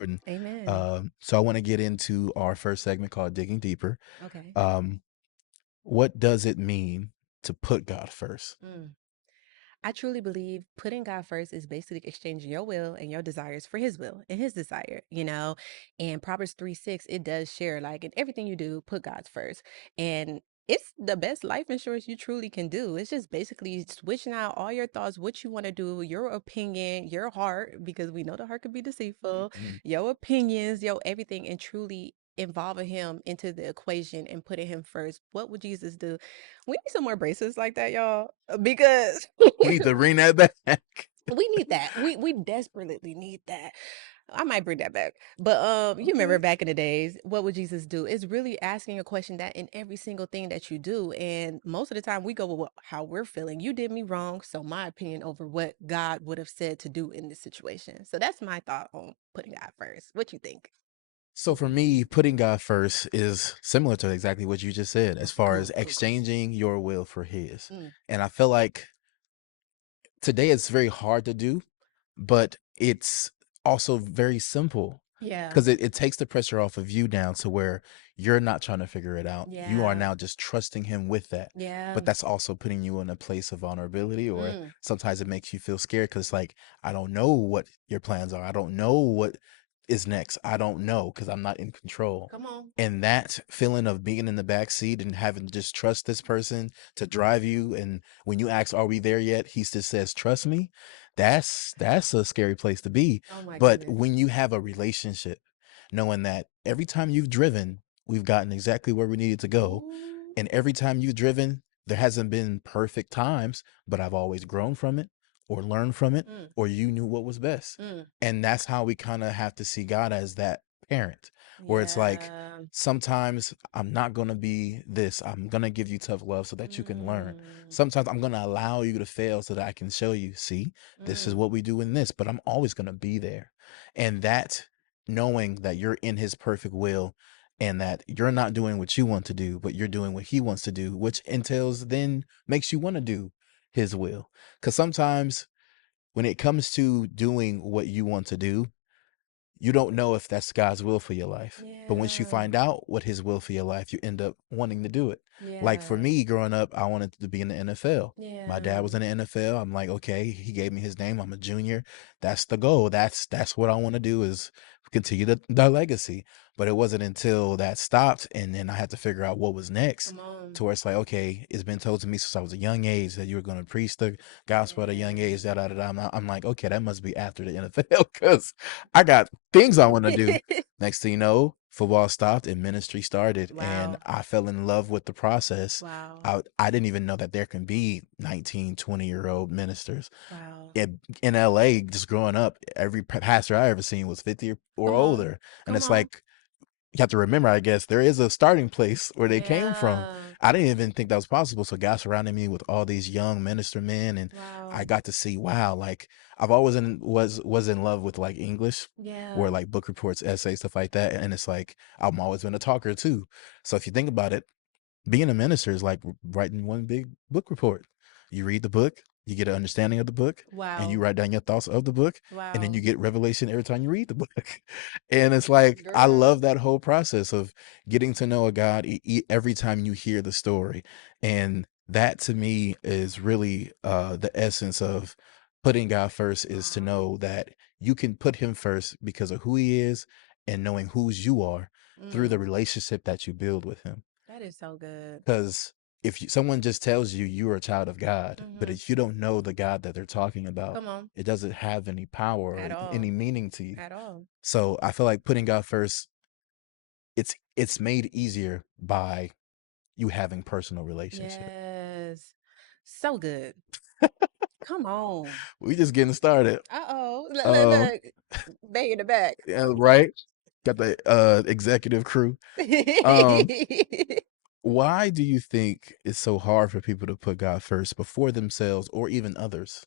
And Amen. so I want to get into our first segment called Digging Deeper. Okay. Um, what does it mean to put God first? Mm. I truly believe putting God first is basically exchanging your will and your desires for his will and his desire, you know? And Proverbs 3:6, it does share like in everything you do, put God's first. And it's the best life insurance you truly can do. It's just basically switching out all your thoughts, what you want to do, your opinion, your heart, because we know the heart could be deceitful, Mhm. your opinions, your everything, and truly involving him into the equation and putting him first. What would Jesus do? We need some more bracelets like that, y'all, because We need to bring that back. we need that. We desperately need that. I might bring that back. But you remember Okay. back in the days, what would Jesus do? It's really asking a question that in every single thing that you do. And most of the time we go with how we're feeling. You did me wrong, so my opinion over what God would have said to do in this situation. So that's my thought on putting God first. What you think? So for me, putting God first is similar to exactly what you just said, as far as Cool, cool, cool. exchanging your will for His. Mm, And I feel like today it's very hard to do, but it's also very simple yeah. because it takes the pressure off of you down to where you're not trying to figure it out. You are Yeah. now just trusting him with that. Yeah. But that's also putting you in a place of vulnerability, or Mm, sometimes it makes you feel scared because, like, I don't know what your plans are. I don't know what is next. I don't know because I'm not in control. come on. And that feeling of being in the back seat and having to just trust this person to drive you, and when you ask, "Are we there yet?" He just says, "Trust me." That's a scary place to be. Oh my But goodness. when you have a relationship, knowing that every time you've driven, we've gotten exactly where we needed to go, Ooh. and every time you've driven, there hasn't been perfect times, but I've always grown from it or learned from it, Mm, or you knew what was best. mm. And that's how we kind of have to see God, as that parent, where it's like, Yeah. sometimes I'm not going to be this. I'm going to give you tough love so that you can learn. Mm, Sometimes I'm going to allow you to fail so that I can show you, see, this is mm. what we do in this, but I'm always going to be there. And that, knowing that you're in his perfect will, and that you're not doing what you want to do, but you're doing what he wants to do, which entails then makes you want to do his will. Because sometimes when it comes to doing what you want to do, you don't know if that's God's will for your life. But once you Yeah. find out what his will for your life, you end up wanting to do it. Like for Yeah. me growing up, I wanted to be in the NFL. My dad was Yeah. in the NFL. I'm like, okay, he gave me his name. I'm a junior. That's the goal. That's what I want to do, is continue the legacy. But it wasn't until that stopped and then I had to figure out what was next, Come on. to where it's like, okay, it's been told to me since I was a young age that you were going to preach the gospel at a young age, da da da da. I'm like, okay, that must be after the NFL because I got things I want to do. Next thing you know, football stopped and ministry started, and Wow. I fell in love with the process. Wow. I didn't even know that there can be 19, 20-year-old ministers. Wow. In LA, just growing up, every pastor I ever seen was 50 or Come on. older. And Come it's on. like, you have to remember, I guess, there is a starting place where they came from. Yeah. I didn't even think that was possible. So God surrounded me with all these young minister men, and I Wow. got to see, wow, like I've always was in love with like English, or Yeah. like book reports, essays, stuff like that. And it's like I've always been a talker too. So if you think about it, being a minister is like writing one big book report. You read the book, you get an understanding of the book, and you Wow. write down your thoughts of the book, and then you Wow. get revelation every time you read the book. And it's like, I Girl. love that whole process of getting to know a God every time you hear the story. And that to me is really the essence of putting God first, is to Wow. know that you can put him first because of who he is, and knowing whose you are through the Mm. relationship that you build with him. That is so good. Because if someone just tells you you are a child of God, but Mm-hmm. if you don't know the God that they're talking about, Come on. it doesn't have any power At or any all. meaning to you. At all. So I feel like putting God first, it's made easier by you having personal relationship. Yes. So good. Come on. We just getting started. Uh-oh. Look, look, Um, look. Bay in the back. yeah, right. Got the executive crew. Um, why do you think it's so hard for people to put God first before themselves or even others?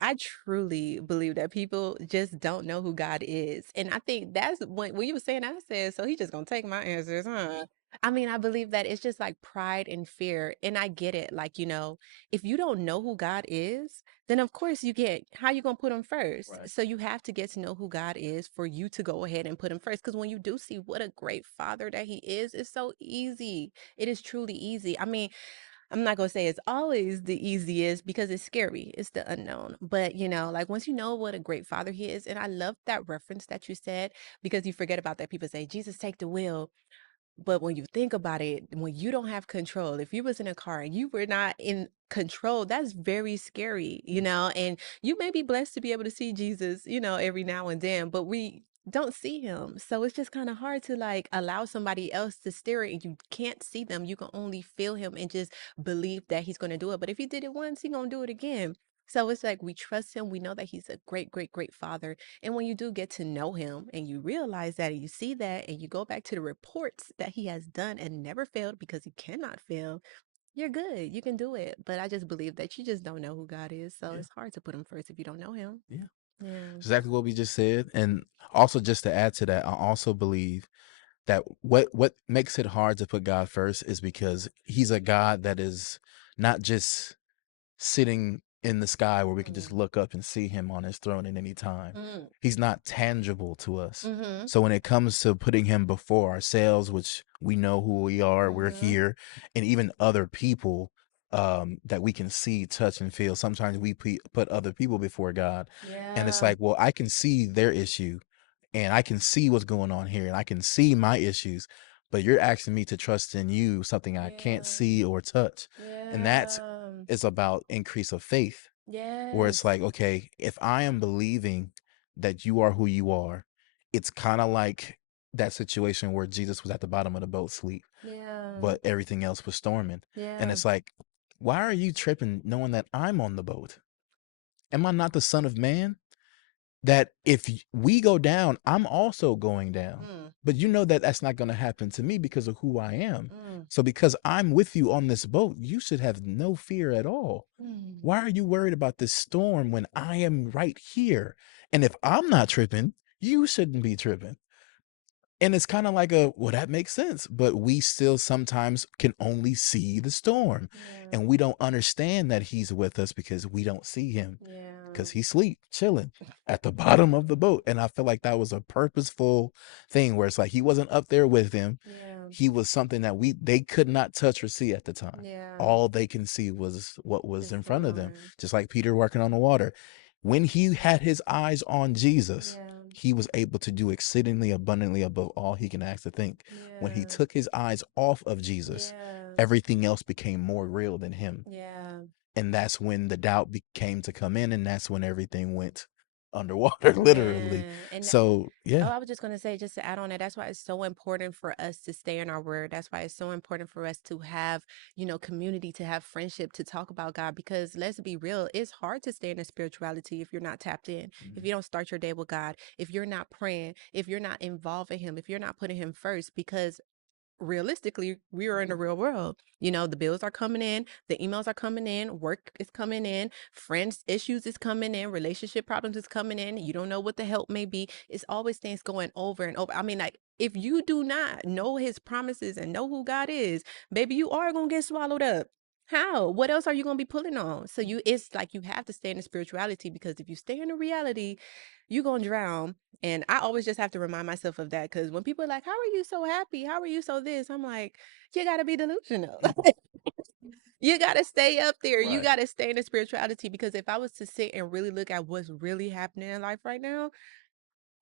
I truly believe that people just don't know who God is. And I think that's when you were saying that, I said, so he just gonna take my answers, huh? I mean, I believe that it's just like pride and fear. And I get it. Like, if you don't know who God is, then of course you get how you gonna put him first. Right. So you have to get to know who God is for you to go ahead and put him first. Because when you do see what a great father that he is, it's so easy. It is truly easy. I mean, I'm not gonna say it's always the easiest because it's scary. It's the unknown. But like once you know what a great father he is, and I love that reference that you said because you forget about that. People say, Jesus, take the wheel. But when you think about it, when you don't have control, if you was in a car and you were not in control, that's very scary, and you may be blessed to be able to see Jesus, every now and then, but we don't see him. So it's just kind of hard to like allow somebody else to steer it and you can't see them. You can only feel him and just believe that he's going to do it. But if he did it once, he's going to do it again. So it's like we trust him. We know that he's a great, great, great father. And when you do get to know him and you realize that and you see that and you go back to the reports that he has done and never failed because he cannot fail, you're good. You can do it. But I just believe that you just don't know who God is. So Yeah. it's hard to put him first if you don't know him. Yeah. Yeah. Exactly what we just said. And also just to add to that, I also believe that what makes it hard to put God first is because he's a God that is not just sitting in the sky where we can just Mm. look up and see him on his throne at any time. Mm. He's not tangible to us. Mm-hmm. So when it comes to putting him before ourselves, which we know who we are, we're Mm-hmm. here, and even other people that we can see, touch, and feel. Sometimes we put other people before God, and it's Yeah. like, well, I can see their issue, and I can see what's going on here, and I can see my issues, but you're asking me to trust in you, something I can't Yeah. see or touch, and that Yeah. is about increase of faith, where it's Yes. like, okay, if I am believing that you are who you are, it's kind of like that situation where Jesus was at the bottom of the boat asleep, Yeah. but everything else was storming. And Yeah. it's like, why are you tripping knowing that I'm on the boat? Am I not the son of man? That if we go down, I'm also going down. Mm. But you know that that's not going to happen to me because of who I am. Mm. So because I'm with you on this boat, you should have no fear at all. Mm. Why are you worried about this storm when I am right here? And if I'm not tripping, you shouldn't be tripping. And it's kind of like well, that makes sense. But we still sometimes can only see the storm. Yeah. And we don't understand that he's with us because we don't see him. Yeah. Because he's asleep, chilling at the bottom of the boat. And I feel like that was a purposeful thing where it's like he wasn't up there with them. Yeah. He was something that they could not touch or see at the time. Yeah. All they can see was what The was in front of them, storm. just like Peter walking on the water. When he had his eyes on Jesus, Yeah. he was able to do exceedingly abundantly above all he can ask to think. When he Yeah. took his eyes off of Jesus, Yeah. everything else became more real than him. Yeah. And that's when the doubt became to come in, and that's when everything went underwater, literally. Yeah. And So oh, yeah. I was just gonna say, just to add on that, that's why it's so important for us to stay in our word. That's why it's so important for us to have, community, to have friendship, to talk about God. Because let's be real, it's hard to stay in a spirituality if you're not tapped in, if Mhm. you don't start your day with God, if you're not praying, if you're not involving Him, if you're not putting Him first. Because realistically, we are in the real world. The bills are coming in, the emails are coming in, work is coming in, friends issues is coming in, relationship problems is coming in. You don't know what the help may be. It's always things going over and over. I mean, like, if you do not know his promises and know who God is, baby, you are gonna get swallowed up. How? What else are you gonna be pulling on? So it's like you have to stay in the spirituality, because if you stay in the reality, you're gonna drown. And I always just have to remind myself of that, because when people are like, how are you so happy? How are you so this? I'm like, you got to be delusional. You got to stay up there. You Right. got to stay in the spirituality, because if I was to sit and really look at what's really happening in life right now,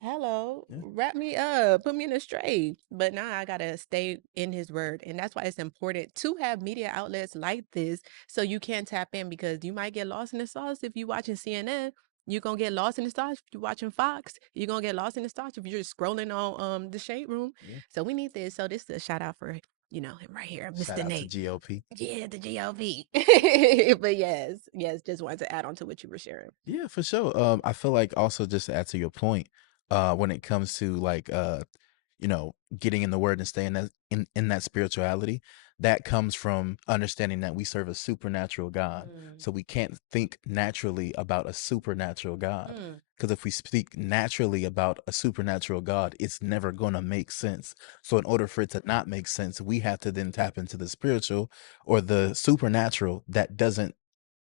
hello, Yeah. wrap me up, put me in a straight. But now I got to stay in his word. And that's why it's important to have media outlets like this so you can tap in, because you might get lost in the sauce if you're watching CNN. You're going to get lost in the sauce if you're watching Fox. You're going to get lost in the sauce if you're just scrolling on the Shade Room. Yeah. So we need this. So this is a shout out for, him right here, Shout Mr. out to Nate. GOP. Yeah, the GOV. But yes, just wanted to add on to what you were sharing. Yeah, for sure. I feel like also just to add to your point, when it comes to like you know, getting in the word and staying in that spirituality, that comes from understanding that we serve a supernatural God. Mm, So we can't think naturally about a supernatural God. mm, Because if we speak naturally about a supernatural God, it's never going to make sense. So, in order for it to not make sense, we have to then tap into the spiritual or the supernatural that doesn't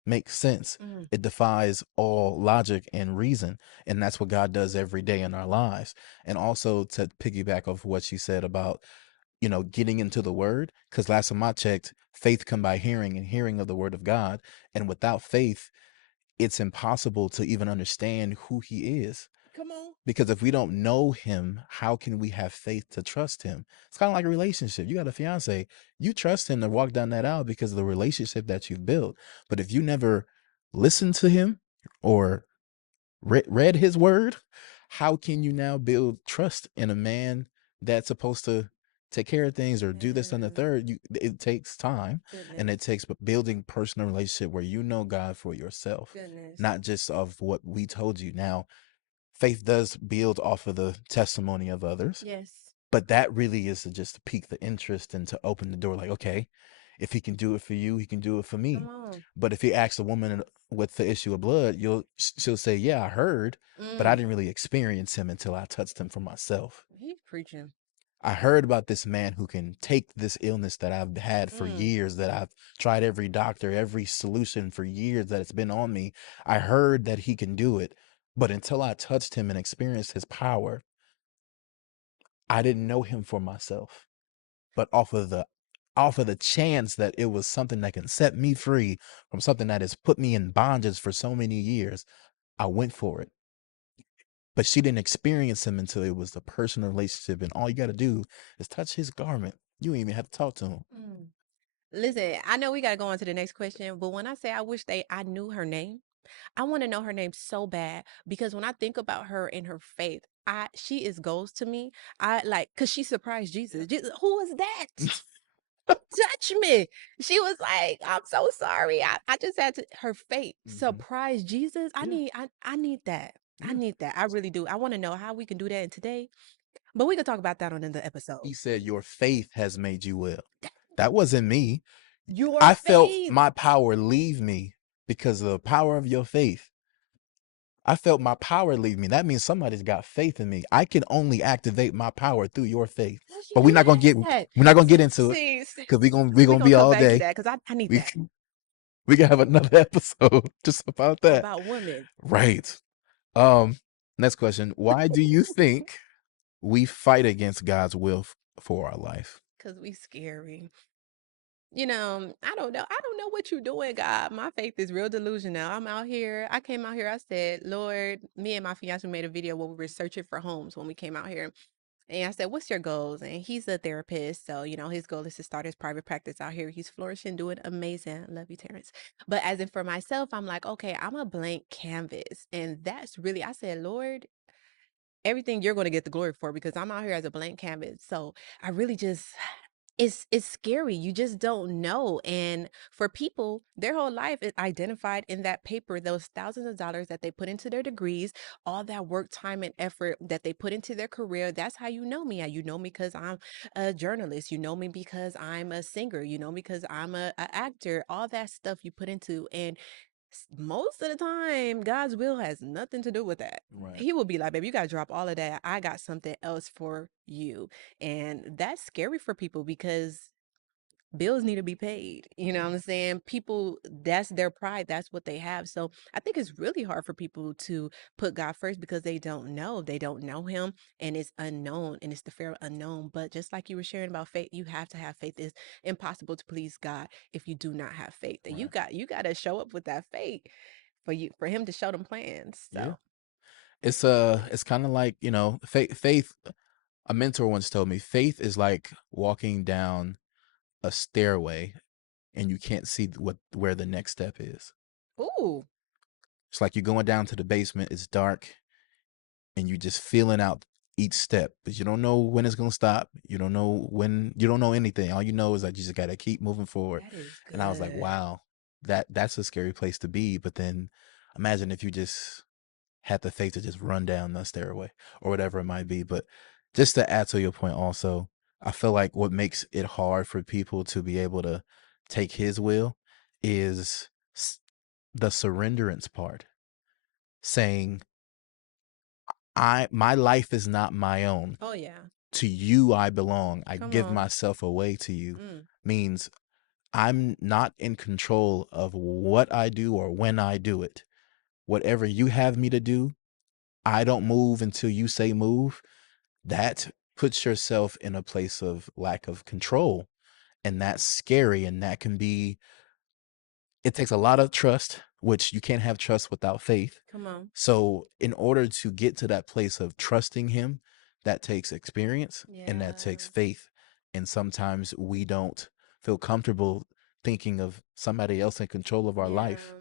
make sense. mm, It defies all logic and reason. And that's what God does every day in our lives. And also to piggyback off what you said about, getting into the word, because last time I checked, faith come by hearing and hearing of the word of God. And without faith, it's impossible to even understand who he is. come on. Because if we don't know him, how can we have faith to trust him? It's kind of like a relationship. You got a fiance, you trust him to walk down that aisle because of the relationship that you've built. But if you never listened to him or read his word, how can you now build trust in a man that's supposed to take care of things or do this and the Yes, third? It takes time, and it goodness, takes building personal relationship where you know God for yourself, goodness. not just of what we told you. Now, faith does build off of the testimony of others, Yes, but that really is to just pique the interest and to open the door. Like, okay, if he can do it for you, he can do it for come me. on. But if he asks a woman with the issue of blood, she'll say, "Yeah, I heard, but I Mm, didn't really experience him until I touched him for myself. he's preaching. I heard about this man who can take this illness that I've had for Mm, years, that I've tried every doctor, every solution for years that it's been on me. I heard that he can do it, but until I touched him and experienced his power, I didn't know him for myself. But off of the chance that it was something that can set me free from something that has put me in bondage for so many years, I went for it. But she didn't experience him until it was the personal relationship. And all you got to do is touch his garment. You ain't even have to talk to him. mm. Listen, I know we got to go on to the next question, but when I say I wish I knew her name, I want to know her name so bad because when I think about her and her faith, she is goals to me. I like because she surprised Jesus. Who was that? Touch me. She was like, I'm so sorry. I just had to her faith Mhm. surprise Jesus. Yeah, I need that. I yeah. need that. I really do. I want to know how we can do that in today. But we can talk about that on another episode. He said, "Your faith has made you well." That wasn't me. Your I felt faith. my power leave me because of the power of your faith. I felt my power leave me. That means somebody's got faith in me. I can only activate my power through your faith. How she But do that? we're not gonna get into it See, because we're we gonna gonna be come all back to day. that because I need We that can, we can have another episode just about that. about women Right. Um, Next question. Why do you think we fight against God's will for our life? because we scary. I don't know. I don't know what you're doing, God. My faith is real delusional. I'm out here. I came out here. I said, Lord, me and my fiance made a video where we were searching for homes when we came out here. And I said, what's your goals? And he's a therapist. So, his goal is to start his private practice out here. He's flourishing, doing amazing. Love you, Terrence. But as in for myself, I'm like, okay, I'm a blank canvas. And that's really, I said, Lord, everything you're going to get the glory for because I'm out here as a blank canvas. So I really just it's scary. You just don't know. And for people, their whole life is identified in that paper, those thousands of dollars that they put into their degrees, all that work, time, and effort that they put into their career. That's how you know me. You know me because I'm a journalist. You know me because I'm a singer. You know me because I'm a actor. All that stuff you put into and most of the time, God's will has nothing to do with that. Right. He will be like, baby, you got to drop all of that. I got something else for you. And that's scary for people because bills need to be paid. You know Yeah. what I'm saying? People, that's their pride. That's what they have. So I think it's really hard for people to put God first because they don't know. They don't know him and it's unknown and it's the fear of unknown. But just like you were sharing about faith, you have to have faith. It's impossible to please God if you do not have faith. And Right. you got to show up with that faith for him to show them plans. Yeah. So, It's kind of like, faith. A mentor once told me faith is like walking down a stairway and you can't see where the next step is. ooh, It's like you're going down to the basement, it's dark, and you just feeling out each step, but you don't know when it's gonna stop. You don't know anything. All you know is that you just gotta keep moving forward. that is And I was like, good. wow, that's a scary place to be. But then imagine if you just had the faith to just run down the stairway or whatever it might be. But just to add to your point also, I feel like what makes it hard for people to be able to take his will is the surrenderance part, saying, I my life is not my own. Oh yeah. To you I belong. I Come give on. myself away to you. Mm. Means I'm not in control of what I do or when I do it. Whatever you have me to do, I don't move until you say move. That puts yourself in a place of lack of control. And that's scary. And that can be, it takes a lot of trust, which you can't have trust without faith. Come on. So, in order to get to that place of trusting Him, that takes experience and that Yeah. takes faith. And sometimes we don't feel comfortable thinking of somebody else in control of our Yeah. life.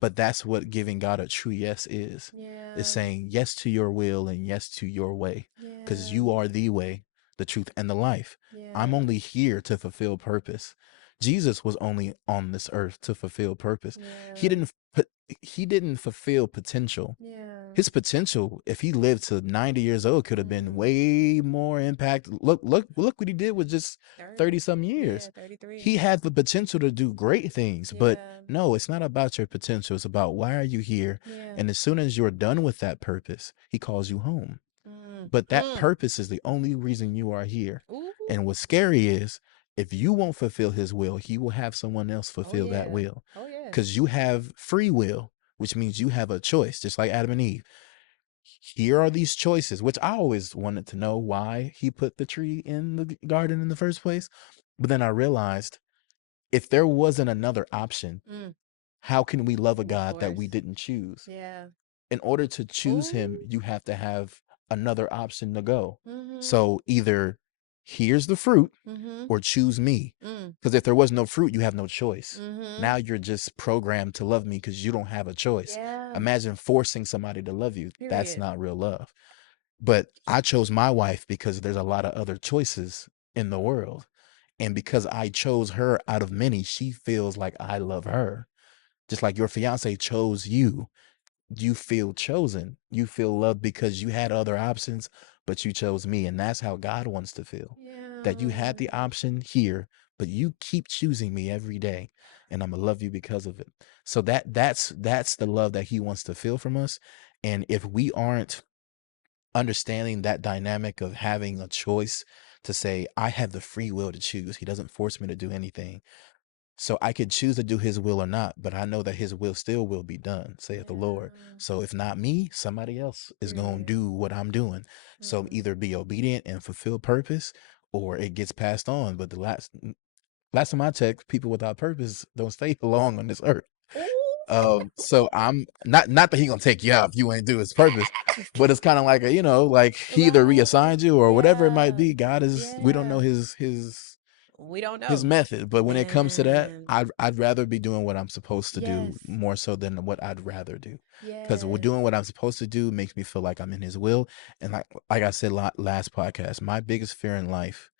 But that's what giving God a true yes is Yeah. saying yes to your will and yes to your way, because Yeah. you are the way, the truth, and the life. I'm Yeah. only here to fulfill purpose. Jesus was only on this earth to fulfill purpose. He Yeah. didn't put he didn't fulfill potential. Yeah. His potential, if he lived to 90 years old, could have been Mhm. way more impact. Look what he did with just 30. 30 some Yeah, years. 33. He had the potential to do great things, but Yeah. no, it's not about your potential. It's about why are you here? Yeah. And as soon as you're done with that purpose, he calls you home. Mm. But that Mm. purpose is the only reason you are here. Ooh. And what's scary is if you won't fulfill his will, he will have someone else Oh fulfill that yeah. will. Oh yes. Because you have free will, which means you have a choice, just like Adam and Eve. Here are these choices, which I always wanted to know why he put the tree in the garden in the first place. But then I realized if there wasn't another option, Mm. how can we love a Of God that we course. didn't choose? Yeah. In order to choose him, Ooh. you have to have another option to go. Mhm. So either here's the fruit Mhm. or choose me. Mm. Because if there was no fruit, you have no choice. Mhm. Now you're just programmed to love me because you don't have a choice. Yeah. Imagine forcing somebody to love you. That's Period. not real love. But I chose my wife because there's a lot of other choices in the world. And because I chose her out of many, she feels like I love her. Just like your fiance chose you, you feel chosen. You feel loved because you had other options, but you chose me. And that's how God wants to feel. That you had the Yeah. option here, but you keep choosing me every day. And I'm gonna love you because of it. So that's the love that he wants to feel from us. And if we aren't understanding that dynamic of having a choice to say, I have the free will to choose. He doesn't force me to do anything. So I could choose to do his will or not, but I know that his will still will be done, saith the Lord. Yeah. So if not me, somebody else is going to Period. do what I'm doing. So Mm. either be obedient and fulfill purpose or it gets passed on. But the last time I checked, people without purpose don't stay long on this earth. Ooh. So I'm not that he gonna take you out if you ain't do his purpose, but it's kind of like like he either Right. reassigned you or whatever it might Yeah. be. God is we don't know Yeah. We don't his know. method, but when it comes to that, Man. I'd rather be doing what I'm supposed to do Yes. more so than what I'd rather do, because Yes. doing what I'm supposed to do makes me feel like I'm in His will, and like I said last podcast, my biggest fear in life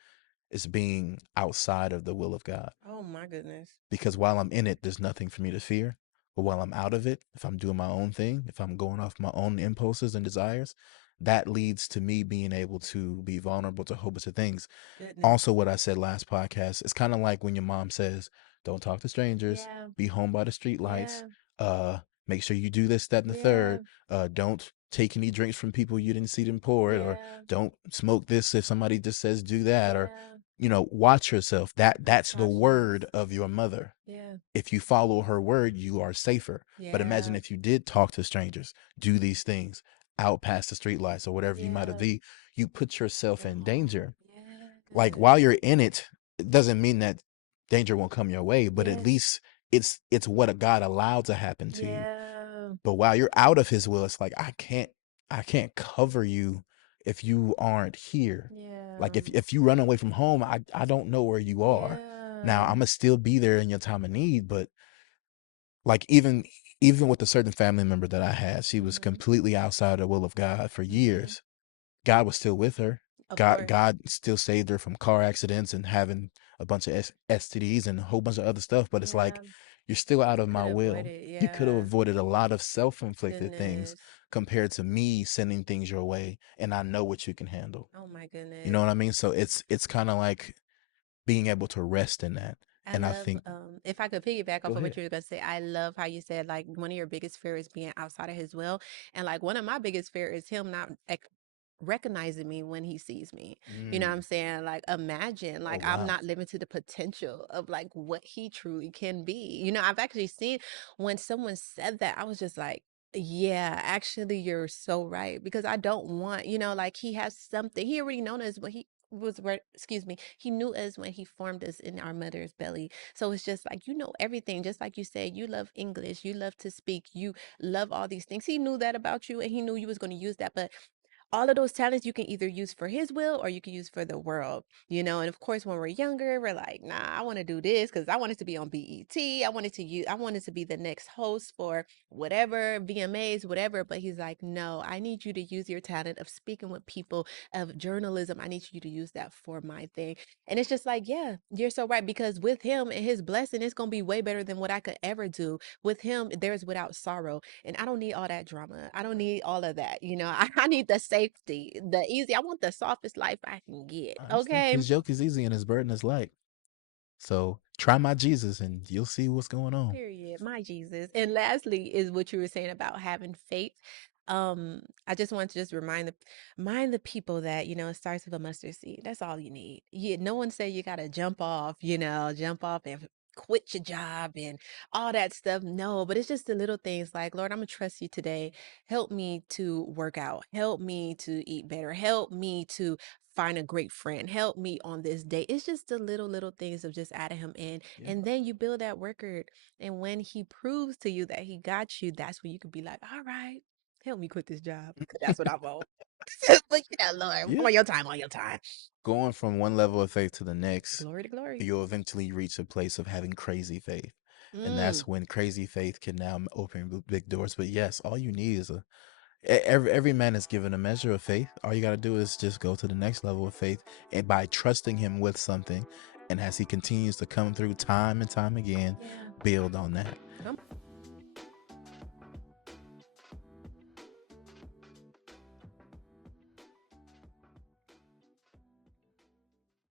is being outside of the will of God. Oh my goodness. Because while I'm in it, there's nothing for me to fear. But while I'm out of it, if I'm doing my own thing, if I'm going off my own impulses and desires, that leads to me being able to be vulnerable to a whole bunch of things. Goodness. Also, what I said last podcast, it's kind of like when your mom says, don't talk to strangers, Yeah. be home by the street lights, Yeah. make sure you do this, that, and the Yeah. third. Don't take any drinks from people you didn't see them pour it, or Yeah. don't smoke this if somebody just says do that, or Yeah. watch yourself. That's the Precautions. word of your mother. Yeah. If you follow her word, you are safer. But imagine Yeah. if you did talk to strangers, do these things out past the streetlights or whatever you might have Yeah. be, you put yourself in Oh, danger. Like yes. while you're in it, it doesn't mean that danger won't come your way, but at Yes. least it's what a God allowed to happen to you. Yeah. But while you're out of his will, it's like I can't cover you if you aren't here. Like Yeah. if you run away from home, I don't know where you are. Now Yeah. I'm gonna still be there in your time of need, but like even with a certain family member that I had, she was Mhm. completely outside the will of God for Mhm. years. God was still with her. Of God course. God still saved her from car accidents and having a bunch of STDs and a whole bunch of other stuff. But it's Yeah. like You're still out of You my could avoid will. it, You could have yeah. avoided a lot of self-inflicted things Goodness. compared to me sending things your way, and I know what you can handle. Oh my You know goodness. what I mean? So it's kind of like being able to rest in that. I And I love, think, if I could piggyback go off of what ahead. you were gonna say, I love how you said like one of your biggest fears being outside of his will. And like one of my biggest fear is him not recognizing me when he sees me. You know what I'm Mm. saying? Like imagine Oh like I'm wow. not living to the potential of like what he truly can be. You know, I've actually seen when someone said that, I was just like, yeah, actually you're so right because I don't want, like he has something. He already known us when he was excuse me, he knew us when he formed us in our mother's belly. So it's just like everything, just like you said, you love English, you love to speak, you love all these things. He knew that about you and he knew you was going to use that. But all of those talents you can either use for his will or you can use for the world. And of course when we're younger we're like, nah, I want to do this because I wanted to be on BET. I wanted to be the next host for whatever VMAs, whatever. But he's like, no, I need you to use your talent of speaking with people, of journalism. I need you to use that for my thing. And it's just like, yeah, you're so right, because with him and his blessing it's going to be way better than what I could ever do. With him there's without sorrow, and I don't need all that drama. I don't need all of that. I need the safety, the easy. I want the softest life I can get. I understand. Okay. His joke is easy and his burden is light. So try my Jesus and you'll see what's going on. Period. My Jesus. And lastly is what you were saying about having faith. I just want to just remind the people that, it starts with a mustard seed. That's all you need. No one said you gotta jump off and quit your job and all that stuff. No, but it's just the little things like, Lord, I'm gonna trust you today. Help me to work out, help me to eat better, help me to find a great friend, help me on this day. It's just the little things of just adding him in. Yeah. And then you build that record. And when he proves to you that he got you, that's when you could be like, all right, help me quit this job. 'Cause that's what I want. But Lord, Yeah. on your time, on your time. Going from one level of faith to the next, Glory to glory. you'll eventually reach a place of having crazy faith. And Mm. that's when crazy faith can now open big doors. But yes, all you need is every man is given a measure of faith. All you got to do is just go to the next level of faith, and by trusting him with something, and as he continues to come through time and time again, Yeah. build on that.